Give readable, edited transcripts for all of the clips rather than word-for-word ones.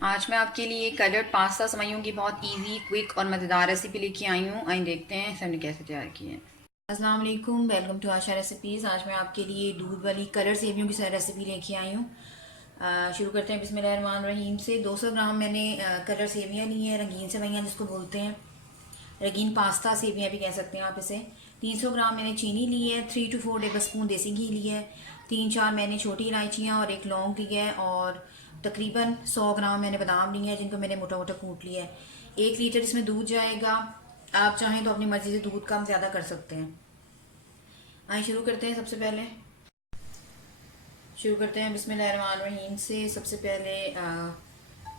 आज मैं आपके लिए कलर्ड पास्ता सेवइयों की बहुत इजी, क्विक और मज़ेदार रेसिपी लेके आई हूँ। आइए देखते हैं इसे हमने कैसे तैयार की है। अस्सलाम वालेकुम, वेलकम टू आशा रेसिपीज़। आज मैं आपके लिए दूध वाली कलर सेवियों की रेसिपी लेके आई हूँ। शुरू करते हैं बिस्मिल्लाहिर्रहमानिर्रहीम से। 200 ग्राम मैंने कलर सेवियाँ ली हैं, रंगीन सेवइयाँ जिसको बोलते हैं, रंगीन पास्ता सेवियाँ भी कह सकते हैं आप इसे। 300 ग्राम मैंने चीनी ली है, 3 to 4 टेबल स्पून देसी घी ली है, 3-4 मैंने छोटी इलायचियाँ और एक लौंग ली है, और तकरीबन 100 ग्राम मैंने बादाम लिए हैं जिनको मैंने मोटा मोटा कूट लिया है। 1 लीटर इसमें दूध जाएगा। आप चाहें तो अपनी मर्ज़ी से दूध कम ज़्यादा कर सकते हैं। आइए शुरू करते हैं। शुरू करते हैं बिस्मिल्लाहिर्रहमानिर्रहीम से। सबसे पहले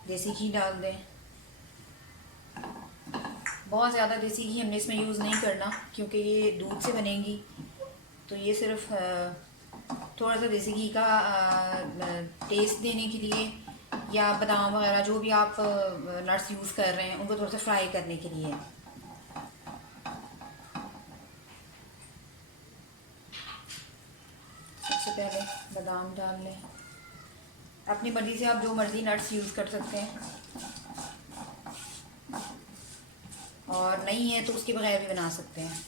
देसी घी डाल दें। बहुत ज़्यादा देसी घी हमने इसमें यूज़ नहीं करना क्योंकि ये दूध से बनेगी, तो ये सिर्फ थोड़ा सा देसी घी का टेस्ट देने के लिए, या बादाम वगैरह जो भी आप नट्स यूज़ कर रहे हैं उनको थोड़ा सा फ्राई करने के लिए। सबसे पहले बादाम डाल लें। अपनी मर्ज़ी से आप जो मर्ज़ी नट्स यूज़ कर सकते हैं, और नहीं है तो उसके बगैर भी बना सकते हैं।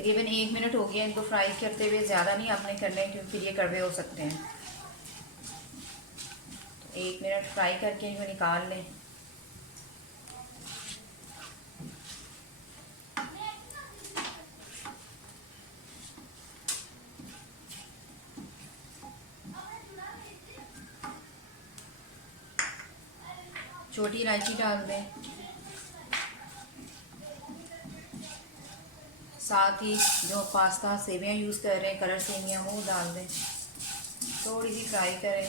1 मिनट हो गया इनको फ्राई करते हुए। ज़्यादा नहीं आपने करना है क्योंकि फिर ये कड़वे हो सकते हैं। तो 1 मिनट फ्राई करके इनको निकाल लें। छोटी इलायची डाल दें, साथ ही जो पास्ता सेवियाँ यूज़ कर रहे हैं कलर सेवियाँ वो डाल दें। थोड़ी सी फ्राई करें।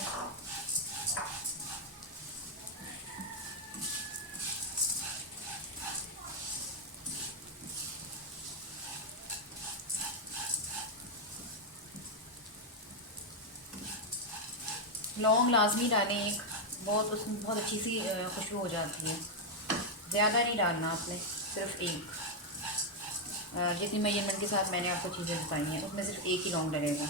लौंग लाजमी डालें एक, बहुत उसमें बहुत अच्छी सी खुशबू हो जाती है। ज़्यादा नहीं डालना आपने, सिर्फ एक। जितनी मेजरमेंट के साथ मैंने आपको चीज़ें बताई हैं उसमें सिर्फ एक ही लौंग डलेगा।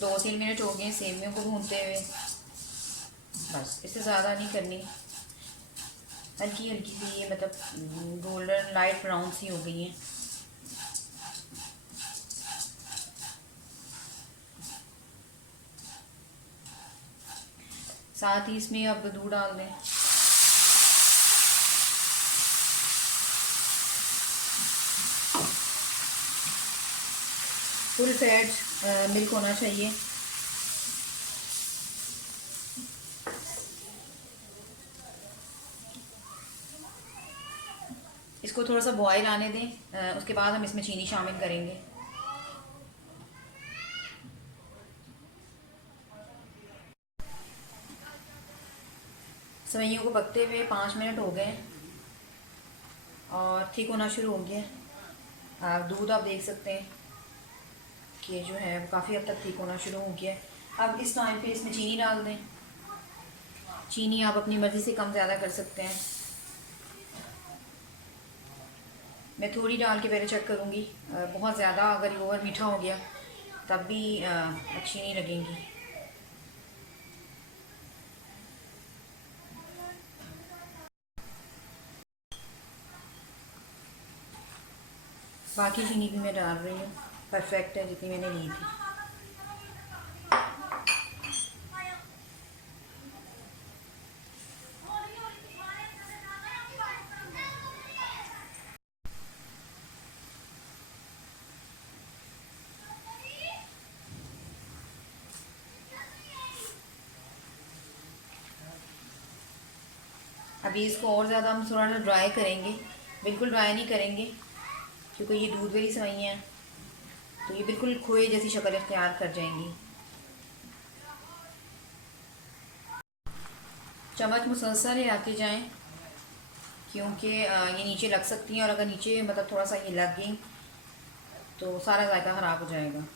दो 3 मिनट हो गए सेवियों को भूनते हुए। बस इससे ज़्यादा नहीं करनी, हल्की हल्की सी ये मतलब गोल्डन लाइट ब्राउन सी हो गई हैं। साथ ही इसमें अब दूध डाल दें। फुल फैट मिल्क होना चाहिए। इसको थोड़ा सा बॉयल आने दें, उसके बाद हम इसमें चीनी शामिल करेंगे। सेवइयों को पकते हुए 5 मिनट हो गए और ठीक होना शुरू हो गया। दूध आप देख सकते हैं कि जो है वो काफ़ी हद तक ठीक होना शुरू हो गया। अब इस टाइम पे इसमें चीनी डाल दें। चीनी आप अपनी मर्ज़ी से कम ज़्यादा कर सकते हैं। मैं थोड़ी डाल के पहले चेक करूँगी। बहुत ज़्यादा अगर ओवर मीठा हो गया तब भी अच्छी नहीं लगेंगी। बाकी चीनी भी मैं डाल रही हूँ, परफेक्ट है जितनी मैंने ली थी। अभी इसको और ज़्यादा हम थोड़ा सा ड्राई करेंगे, बिल्कुल ड्राई नहीं करेंगे क्योंकि ये दूध वाली सेवइयाँ हैं, तो ये बिल्कुल खोए जैसी शक्ल इख्तियार कर जाएंगी। चम्मच मुसलसल हिलाते जाएं क्योंकि ये नीचे लग सकती हैं, और अगर नीचे मतलब थोड़ा सा ये लग गई तो सारा जायका ख़राब हो जाएगा।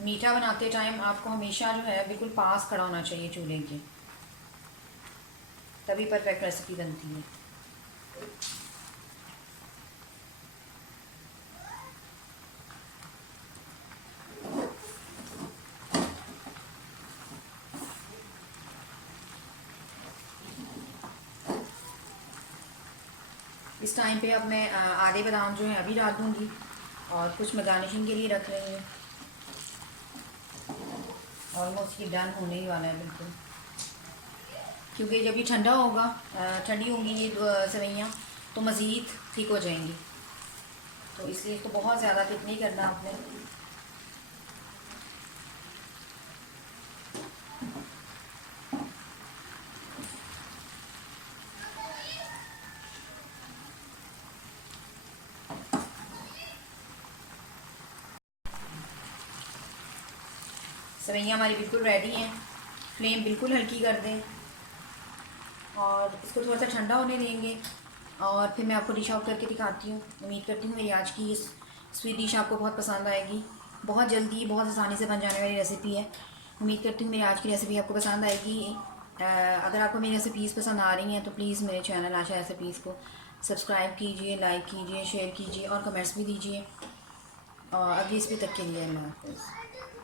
मीठा बनाते टाइम आपको हमेशा जो है बिल्कुल पास खड़ा होना चाहिए चूल्हे के, तभी परफेक्ट रेसिपी बनती है। इस टाइम पे अब मैं आधे बादाम जो है अभी डाल दूँगी, और कुछ मैं गार्निशिंग के लिए रख रही हूँ। ऑलमोस्ट ये डन होने ही वाला है बिल्कुल, क्योंकि जब ये ठंडा होगा, ठंडी होंगी ये सेवइयाँ तो मज़ीद ठीक हो जाएंगी, तो इसलिए इसको बहुत ज़्यादा थिक नहीं करना आपने। सेवइयाँ हमारी बिल्कुल रेडी हैं। फ्लेम बिल्कुल हल्की कर दें और इसको थोड़ा सा ठंडा होने देंगे, और फिर मैं आपको डिश आउट करके दिखाती हूँ। उम्मीद करती हूँ मेरी आज की इस स्वीट डिश आपको बहुत पसंद आएगी। बहुत जल्दी बहुत आसानी से बन जाने वाली रेसिपी है। उम्मीद करती हूँ मेरी आज की रेसिपी आपको पसंद आएगी। अगर आपको मेरी रेसिपीज़ पसंद आ रही हैं तो प्लीज़ मेरे चैनल आशा रेसिपीज़ को सब्सक्राइब कीजिए, लाइक कीजिए, शेयर कीजिए और कमेंट्स भी दीजिए। और अगली रेसिपी तक के लिए अल्लाह हाफ़िज़।